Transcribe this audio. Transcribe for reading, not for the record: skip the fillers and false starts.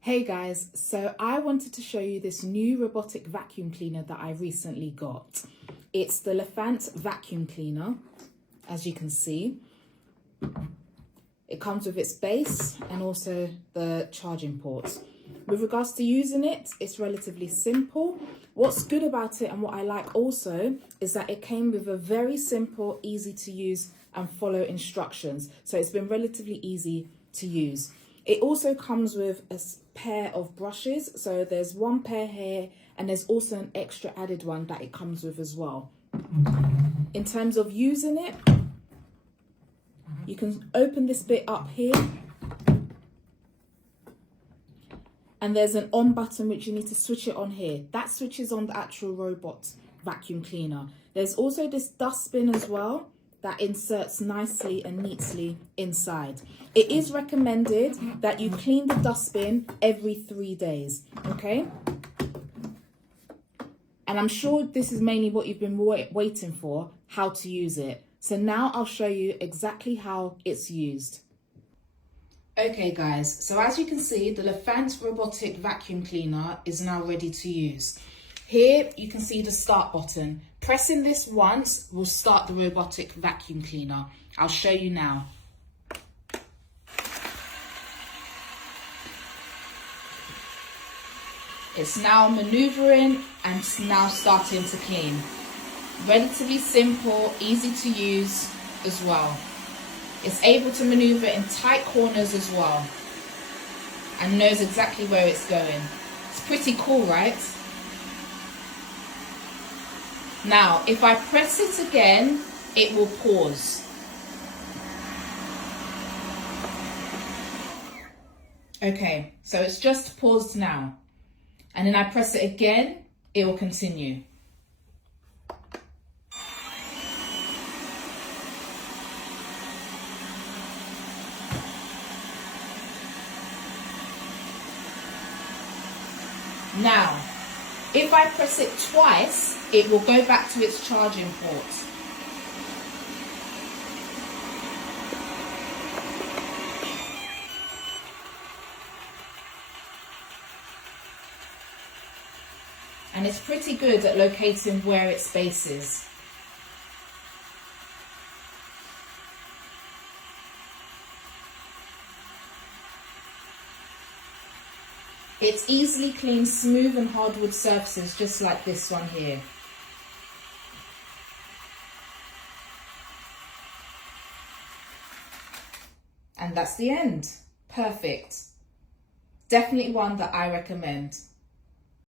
Hey guys, so I wanted to show you this new robotic vacuum cleaner that I recently got. It's the Lefant vacuum cleaner, as you can see. It comes with its base and also the charging ports. With regards to using it, it's relatively simple. What's good about it and what I like also is that it came with a very simple, easy to use and follow instructions. So it's been relatively easy to use. It also comes with a pair of brushes. So there's one pair here and there's also an extra added one that it comes with as well. In terms of using it, you can open this bit up here and there's an on button which you need to switch it on here. That switches on the actual robot vacuum cleaner. There's also this dustbin as well that inserts nicely and neatly inside. It is recommended that you clean the dustbin every 3 days, okay? And I'm sure this is mainly what you've been waiting for, how to use it. So now I'll show you exactly how it's used. Okay guys, so as you can see, the Lefant robotic vacuum cleaner is now ready to use. Here you can see the start button. Pressing this once will start the robotic vacuum cleaner. I'll show you now. It's now maneuvering and it's now starting to clean. Relatively simple, easy to use as well. It's able to maneuver in tight corners as well and knows exactly where it's going. It's pretty cool, right? Now, if I press it again, it will pause. Okay, so it's just paused now. And then I press it again, it will continue. Now, if I press it twice, it will go back to its charging port. And it's pretty good at locating where its base is. It easily cleans smooth and hardwood surfaces just like this one here. And that's the end. Perfect. Definitely one that I recommend.